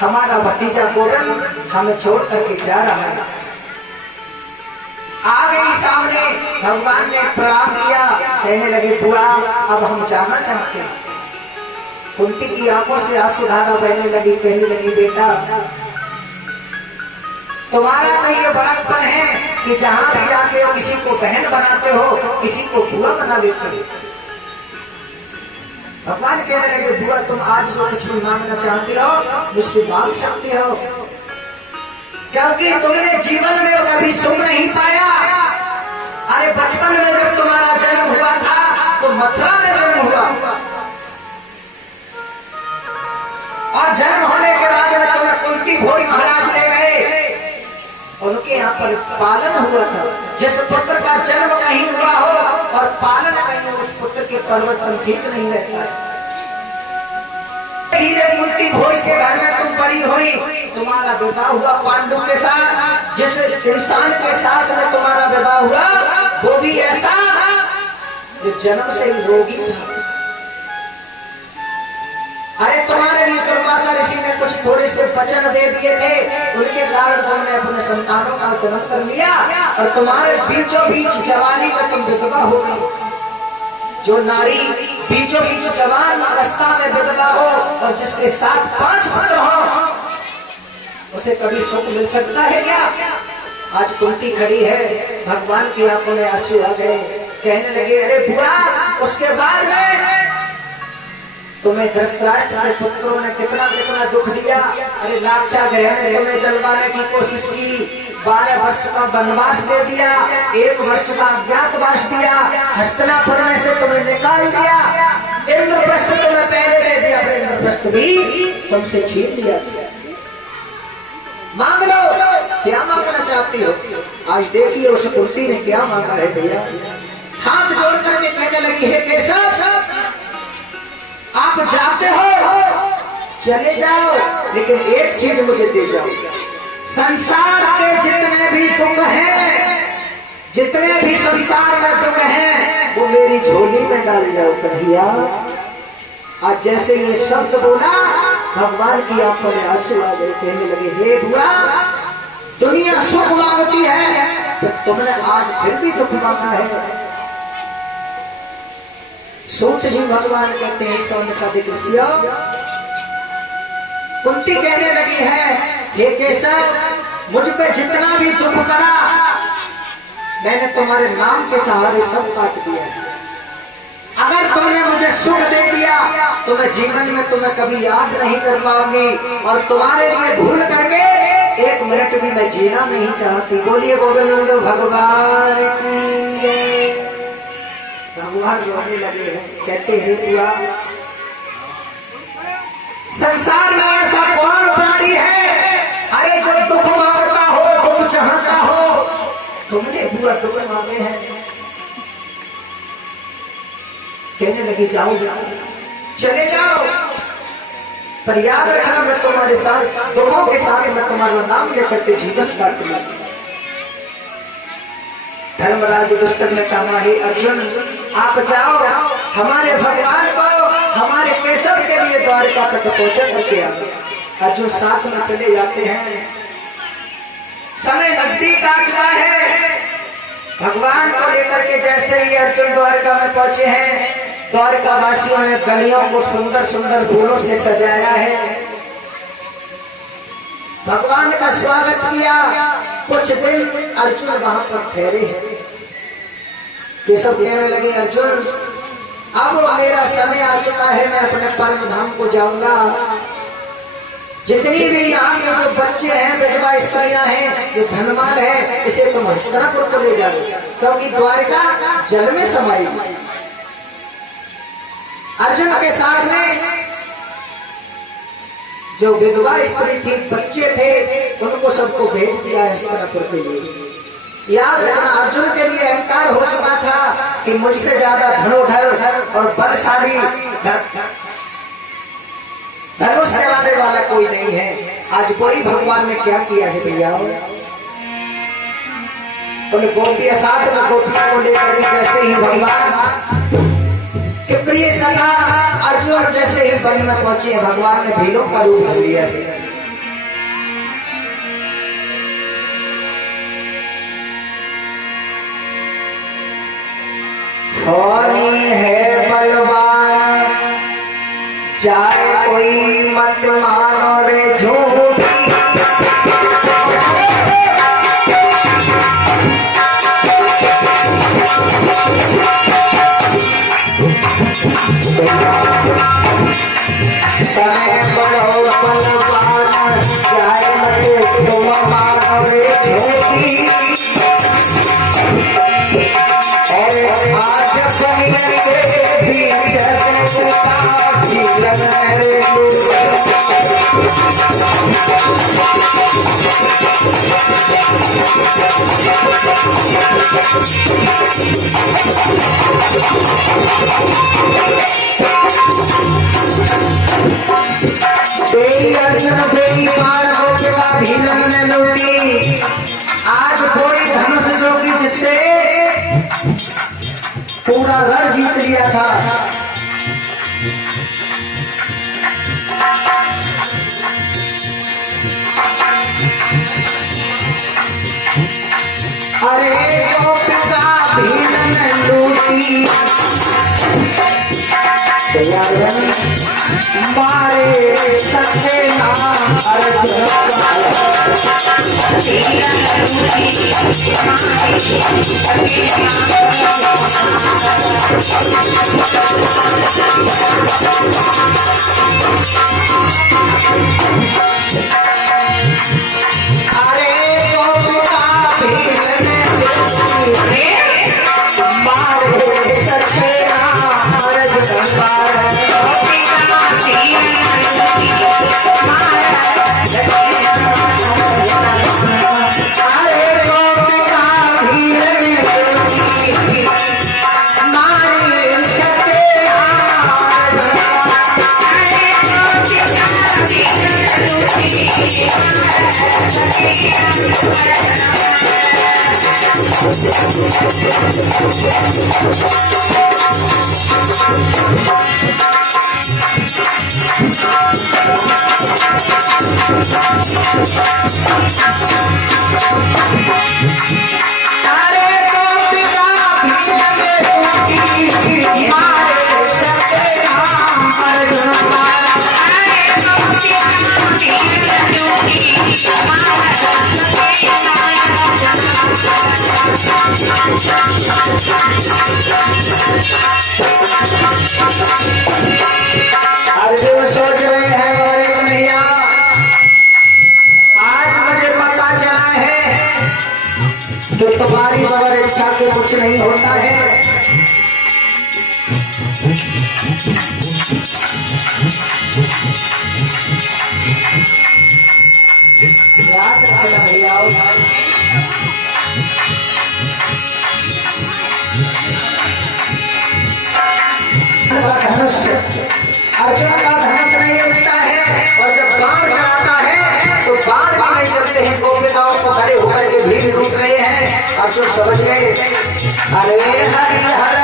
हमारा भतीजा गोविंद हमें छोड़ करके जा रहा है। आ गई सामने, भगवान ने प्रणाम किया, कहने लगे बुआ अब हम जाना चाहते हैं। कुंती की आंखों से आंसू धारा बहने लगी, कहने लगी बेटा तुम्हारा तो ये बड़प्पन है कि जहां भी जाते हो किसी को बहन बनाते हो, किसी को बुआ बना देते हो। भगवान कहने लगे बुआ तुम आज जो कुछ भी मांगना चाहती हो मुझसे मांग सकती हो, क्योंकि तुमने जीवन में कभी सुख नहीं पाया। अरे बचपन में जब तुम्हारा जन्म हुआ था तो मथुरा में जन्म हुआ, और जन्म होने के बाद में तुम्हें कुंती भोज महाराज ले गए, उनके यहाँ पर पालन हुआ था। जिस पुत्र का जन्म कहीं हुआ हो और पालन कहीं, उस पुत्र के परिवर्तन ठीक नहीं रहता है। धीरे कुंती भोज के घर में तुम बड़ी हुई, तुम्हारा विवाह हुआ पांडु के साथ। जिस इंसान के साथ में तुम्हारा विवाह हुआ वो भी ऐसा जो जन्म से ही रोगी था। अरे तुम्हारे लिए दुर्वासा ऋषि ने कुछ थोड़े से वचन दे दिए थे, उनके कारण तुमने अपने संतानों का जन्म कर लिया, और तुम्हारे बीचों बीच जवानी में तुम विधवा हो गई। जो नारी बीचों बीच जवान अवस्था में विधवा हो और जिसके साथ 5 पुत्र हो, उसे कभी सुख मिल सकता है क्या? आज कुंती खड़ी है, भगवान की आंखों में आंसू आ गए, कहने लगे अरे बुआ उसके बाद में तुम्हें धृतराष्ट्र के पुत्रों ने कितना कितना दुख दिया। अरे लाक्षा ग्रह ने तुम्हें जलवाने की कोशिश की, 12 वर्ष का वनवास दे दिया, 1 वर्ष का अज्ञातवास दिया, हस्तिनापुर में से तुम्हें निकाल दिया, इंद्रप्रस्थ तुम्हें पहले दे दिया, फिर इंद्रप्रस्थ भी तुमसे छीन लिया। मांग लो, क्या मांगना चाहती हो? आज देखिए उस कुंती ने क्या मांगा है भैया। हाथ जोड़ करके कहने लगी है केशव आप जाते हो चले जाओ, लेकिन एक चीज मुझे दे जाओ, संसार के जितने भी दुख हैं, जितने भी संसार में दुख हैं, वो मेरी झोली में डाल जाओ कन्हैया। आज जैसे ये शब्द बोला भगवान की आंखों में आंसू आ गए, कहने लगे हे बुआ दुनिया सुख मांगती है तो तुमने आज फिर भी दुख मांगा है। सूत जी भगवान कहते हैं सौंद का दृश्य। कुंती कहने लगी है हे केशव मुझ पे जितना भी दुख पड़ा मैंने तुम्हारे नाम के सहारे सब काट दिया। अगर तुमने मुझे सुख दे दिया तो मैं जीवन में तुम्हें कभी याद नहीं कर पाऊंगी, और तुम्हारे लिए भूल करके 1 मिनट भी मैं जीना नहीं चाहती। बोलिए गोविंद भगवान की जय। भगवान रोने लगे हैं, कहते हैं बुआ संसार में ऐसा कौन प्राणी है अरे जो दुख मांगता हो, दुख चाहता हो? तुमने बुआ दुख मांगे हैं। कहने लगी जाओ जाओ चले जाओ, पर याद रखना मैं तुम्हारे साथ दुखों के साथ मैं तुम्हारा नाम लेकर के जीवन काटूंगा। धर्मराज दुष्कर ने कहा हे अर्जुन आप जाओ, हमारे भगवान को हमारे केशव के लिए द्वारका तक पहुंचा करके आओ। अर्जुन साथ में चले जाते हैं। समय नजदीक आ चुका है, भगवान को लेकर के जैसे ही अर्जुन द्वारका में पहुंचे हैं, द्वारका वासियों ने गलियों को सुंदर सुंदर फूलों से सजाया है, भगवान का स्वागत किया। कुछ दिन अर्जुन वहां पर ठहरे हैं। केशव कहने लगे अर्जुन अब मेरा समय आ चुका है, मैं अपने परम धाम को जाऊंगा। जितनी भी यहाँ के जो बच्चे हैं, विधवा स्त्रियां हैं, जो धनवान है, इसे तुम हस्तिनापुर को ले जाओ, क्योंकि द्वारका जल में समाई। अर्जुन के साथ में जो विधवा स्त्री थी, बच्चे थे, उनको सबको भेज दिया हस्तिनापुर के लिए। याद रखना अर्जुन के लिए अहंकार हो चुका था कि मुझसे ज्यादा धनुधर और बलशाली धनुष चलाने वाला कोई नहीं है। आज वही भगवान ने क्या किया है भैया, उन गोपिया साथ में गोपियों को लेकर के जैसे ही भगवान के प्रिय सखा अर्जुन जैसे ही बलि में पहुंचे, भगवान ने भीलों का रूप धर लिया है। होनी है बलवान, चाहे कोई मत मानो रे झूठी। समय बड़ो बलवान, चाहे मत तुम मानो रे झूठी। और आज दुनिया के बीच का झीलन रे आज कोई धनुष जोगी जिससे पूरा रण जीत लिया था, अरे गोपिका भीलन लूटी, मारे सत्य नाम अर्जुन अरे गोपिका भीलन मारे सत्य नाम अर्जुन अर्जुन सोच रहे हैं अरे कन्हैया, आज मुझे पता चला है कि तुम्हारी बगैर इच्छा के कुछ नहीं होता है। याद रखना भैया, अर्जुन का धनुष नहीं उठता है, और जब बाण चलाता है तो बाण भी नहीं चलते हैं। गोपिकाओं को खड़े होकर के भीड़ रुक रहे हैं। अर्जुन समझ गए, अरे हरि हर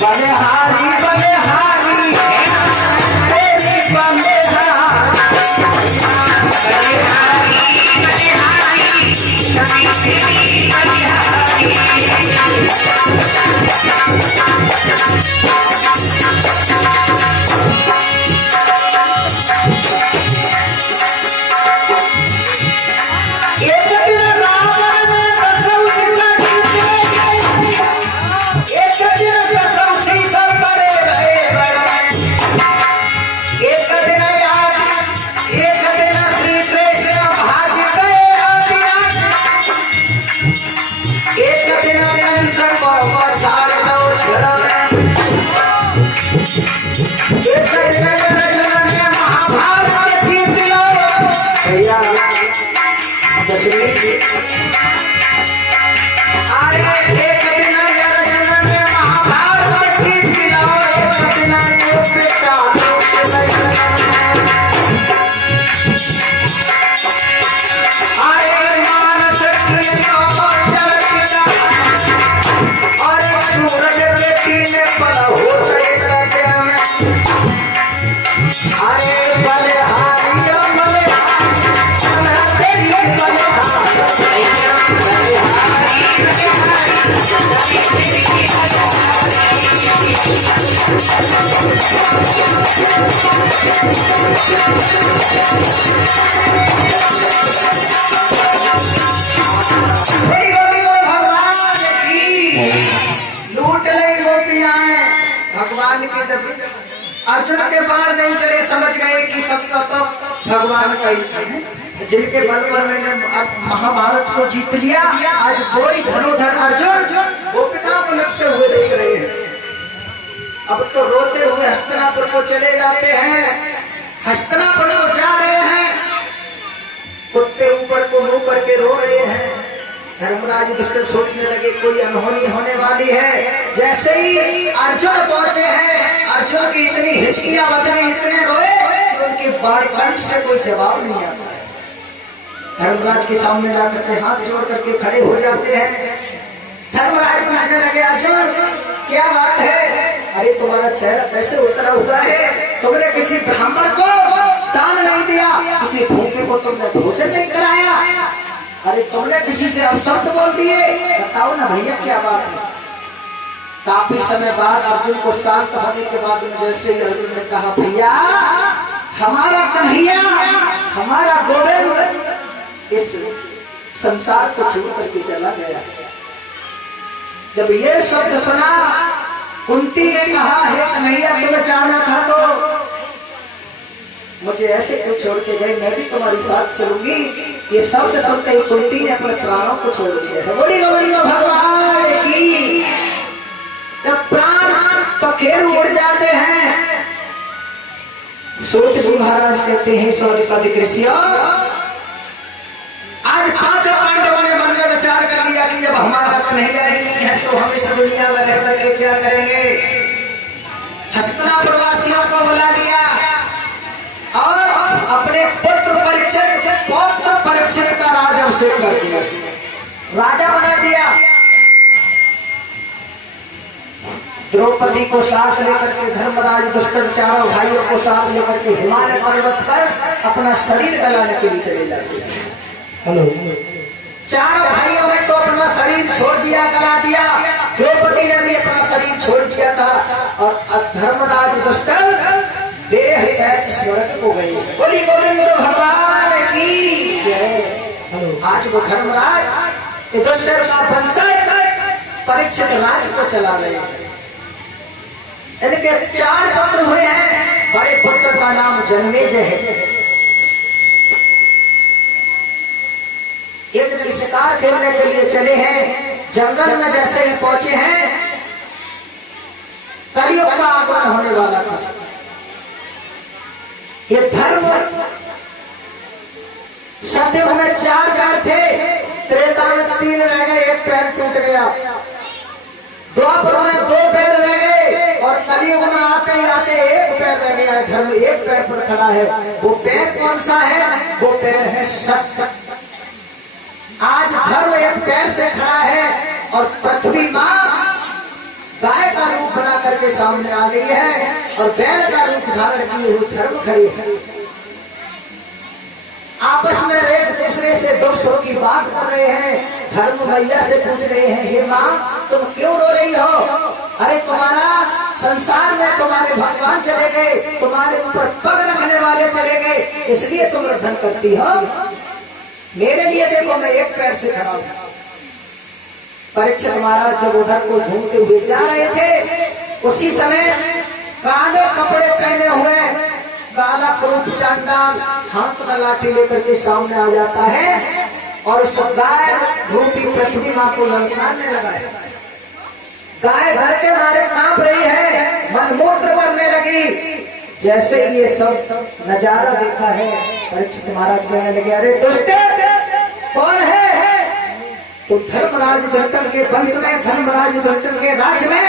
बलिहारी बलिहारी महाभारत जीत लो भैया जसवीर अरे एक दिन अर्जुन ने महाभारत जीत लो एक दिन बेटा अरे मानस की चल पिता अरे सूरज के तीन पल हो गए अरे बलिहारी लूट ले गोपियां भगवान की जब अर्जुन के बाण नहीं चले समझ गए कि सबका तो भगवान का ही था जिनके बल पर मैंने महाभारत को जीत लिया। आज वही धनुधर अर्जुन गोपिका को लटके हुए देख रहे हैं। अब तो रोते हुए हस्तिनापुर को चले जाते हैं, हस्तिनापुर को जा रहे हैं, कुत्ते ऊपर को मुंह करके रो रहे हैं। धर्मराज दुष्ट सोचने लगे कोई अनहोनी होने वाली है। जैसे ही अर्जुन पहुंचे हैं, अर्जुन की इतनी हिचकियां बदली, इतने रोए, उनके बाण कंठ से कोई जवाब नहीं आता है। धर्मराज के सामने जाकर के हाथ जोड़ करके खड़े हो जाते हैं। धर्मराज पूछने लगे अर्जुन क्या बात है? अरे तुम्हारा चेहरा कैसे उतरा हुआ है? तुमने किसी ब्राह्मण को दान नहीं दिया, किसी भूखे को तुमने भोजन नहीं कराया, अरे तुमने किसी से अपशब्द बोल दिए, बताओ ना भैया क्या बात है? काफी समय बाद अर्जुन को शांत होने के बाद जैसे ही अर्जुन ने कहा भैया हमारा कन्हैया, हमारा गोविंद इस संसार को छोड़ करके चला गया। जब ये शब्द सुना कुंती ने कहा हे कन्हैया तुम्हें जाना था तो मुझे ऐसे क्यों छोड़ के गए, मैं भी तुम्हारी साथ चलूंगी। ये शब्द सुनते ही कुंती ने अपने प्राणों को छोड़ दिया है। बोली गोविंद भगवान की। जब प्राण पखेरु उड़ जाते हैं, सूत जी महाराज कहते हैं स्वर्गपति कृष्ण आज पांचों पांडवों ने मन में विचार कर लिया कि जब हमारा कन्हैया ही नहीं है तो हम इस दुनिया में रह करके क्या करेंगे। हस्तिनापुर वासियों को बुला लिया और अपने पुत्र परीक्षित का राजा अभिषेक कर दिया, राजा बना दिया। द्रौपदी को साथ लेकर के धर्मराज दुष्ट चारों भाइयों को साथ लेकर के हिमालय पर्वत पर अपना शरीर गलाने के लिए चले जाते हैं। हेलो, चारों भाइयों ने तो अपना शरीर छोड़ दिया, गला दिया। द्रौपदी ने भी अपना शरीर छोड़ दिया था और धर्मराज दुष्ट देह सहित स्वर्ग को गए। बोली गोविंद भगवान की जय। आज वो धर्मराज दुष्ट का वंशज परीक्षित राज को चला रहे हैं। इनके 4 पुत्र हुए हैं। बड़े पुत्र का नाम जन्मेजय है। एक दिन शिकार खेलने के लिए चले हैं, जंगल में जैसे ही पहुंचे हैं कलयुग का आगमन होने वाला था। ये धर्म सतयुग में 4 पैर थे, त्रेता में 3 रह गए, 1 पैर टूट गया। द्वापर में 2 पैर रह गए और कलयुग में आते ही आते 1 पैर रह गया है। धर्म 1 पैर पर खड़ा है। वो पैर कौन सा है? वो पैर है सत्य। आज धर्म 1 पैर से खड़ा है और पृथ्वी मां गाय का रूप बना करके सामने आ गई है और बैल का रूप धारण किए हुए धर्म खड़ी है। आपस में एक दूसरे से दोषों की बात कर रहे हैं। धर्म मैया से पूछ रहे हैं हे माँ तुम क्यों रो रही हो? अरे तुम्हारा संसार में तुम्हारे भगवान चले गए, तुम्हारे ऊपर पग रखने वाले चले गए, इसलिए तुम रधन करती हो। मेरे लिए देखो मैं 1 पैर से खड़ा हूं। परीक्षित महाराज जब उधर को घूमते हुए जा रहे थे उसी समय काले कपड़े पहने हुए काला क्रूप चांडाल हाथ में लाठी लेकर के सामने आ जाता है और उस गाय रूपी पृथ्वी मां को ललकारने लगा है। गाय डर के मारे कांप रही है, मनमूत्र करने जैसे ये सब नजारा देखा है, परीक्षित महाराज कहने लगे, अरे दुष्ट कौन है? तो धर्मराज दुष्टन के वंश में, धर्मराज दुष्टन के राज्य में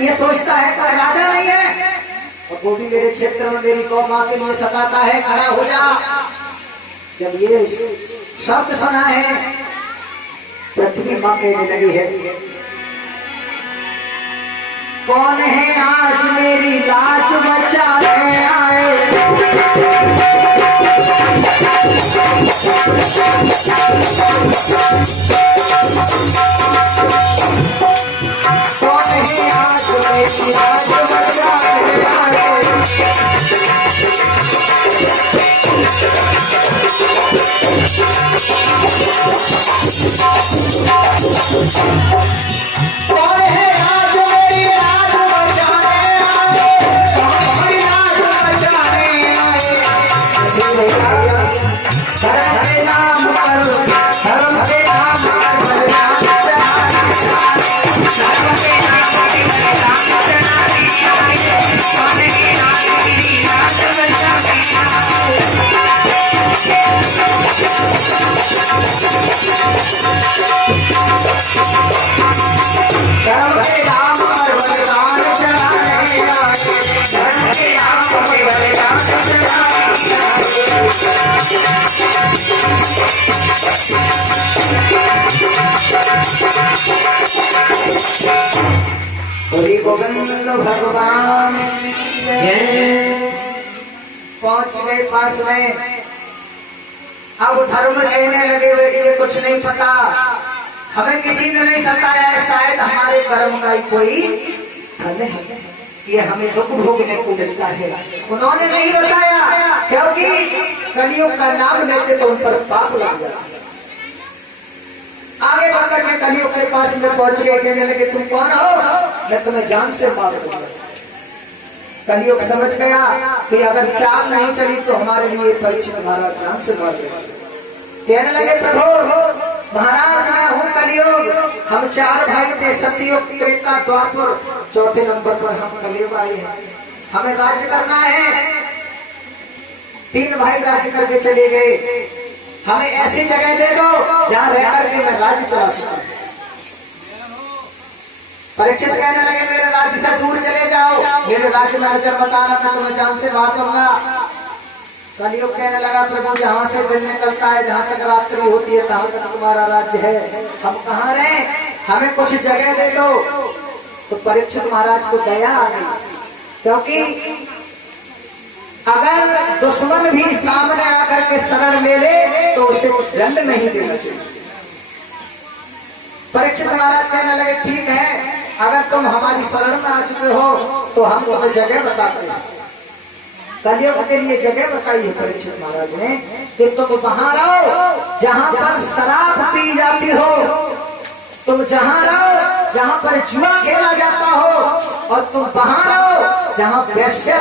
ये सोचता है कि राजा नहीं है, और वो भी मेरे क्षेत्र में मेरी गौ माँ के लिए सताता है, खड़ा हो जा। जब ये शब्द सुना है, पृथ्वी माँ कहने लगी है, कौन है आज मेरी लाज बचाने आए? कौन है आज मेरी लाज बचाने आए? कौन है आज मेरी लाज बचाने आए? हमारी लाज बचाने आए। धर्म के नाम पर, धर्म के नाम पर बलिदान चढ़ाने आए। धर्म के नाम पर बलिदान चढ़ाने आए। कौन है आज मेरी लाज बचाने आए? धर्म के नाम पर बलिदान चढ़ाने आए। धर्म के नाम पर बलिदान चढ़ाने हरि गोविंद भगवान पहुंच गए पास में। अब धर्म कहने लगे, ये कुछ नहीं पता, हमें किसी ने नहीं सताया, शायद हमारे कर्म का ही कोई फल है, ये हमें दुख भोगने को मिलता है। उन्होंने नहीं बताया, क्योंकि कलियुग का नाम लेते तो उन पर पाप लग जाता। आगे बढ़कर के कलियुग के पास में पहुंच गए, कहने लगे, तुम कौन हो? मैं तुम्हें जान से मार दूंगा। कलियुग समझ गया कि अगर चाल नहीं चली तो हमारे लिए परीक्षित महाराज जान से मार देंगे। कहने लगे, प्रभु महाराज मैं हूँ कलियुग, हम चार भाई थे, सतयुग, त्रेता, द्वापर, चौथे नंबर पर हम कलियुग आए हैं, हमें राज्य करना है। तीन भाई राज्य करके चले गए, हमें ऐसी जगह दे दो जहाँ रह करके मैं राज्य चला सकूं। परीक्षित कहने लगे, मेरे राज्य से दूर चले जाओ, मेरे राज्य में नजर बताना, मैं तुम्हें जान से मार दूंगा। कलियुग कहने लगा, प्रभु जहाँ से दिन निकलता है, जहाँ तक रात्रि होती है, तहाँ तक तुम्हारा राज्य है, हम कहाँ रहे, हमें कुछ जगह दे दो। तो परीक्षित महाराज को दया आ गई, क्योंकि अगर दुश्मन भी सामने आकर के शरण ले ले तो उसे दंड नहीं देना चाहिए। परीक्षित महाराज कहने लगे, ठीक है, अगर तुम हमारी शरण में आ चुके हो तो हम तुम्हें जगह बताते हैं। कलियुग के लिए जगह बताई है परीक्षित महाराज ने कि तुम वहां रहो जहां पर शराब पी जाती हो, तुम जहां रहो जहां पर जुआ खेला जाता हो, और तुम वहां रहो जहां वैश्य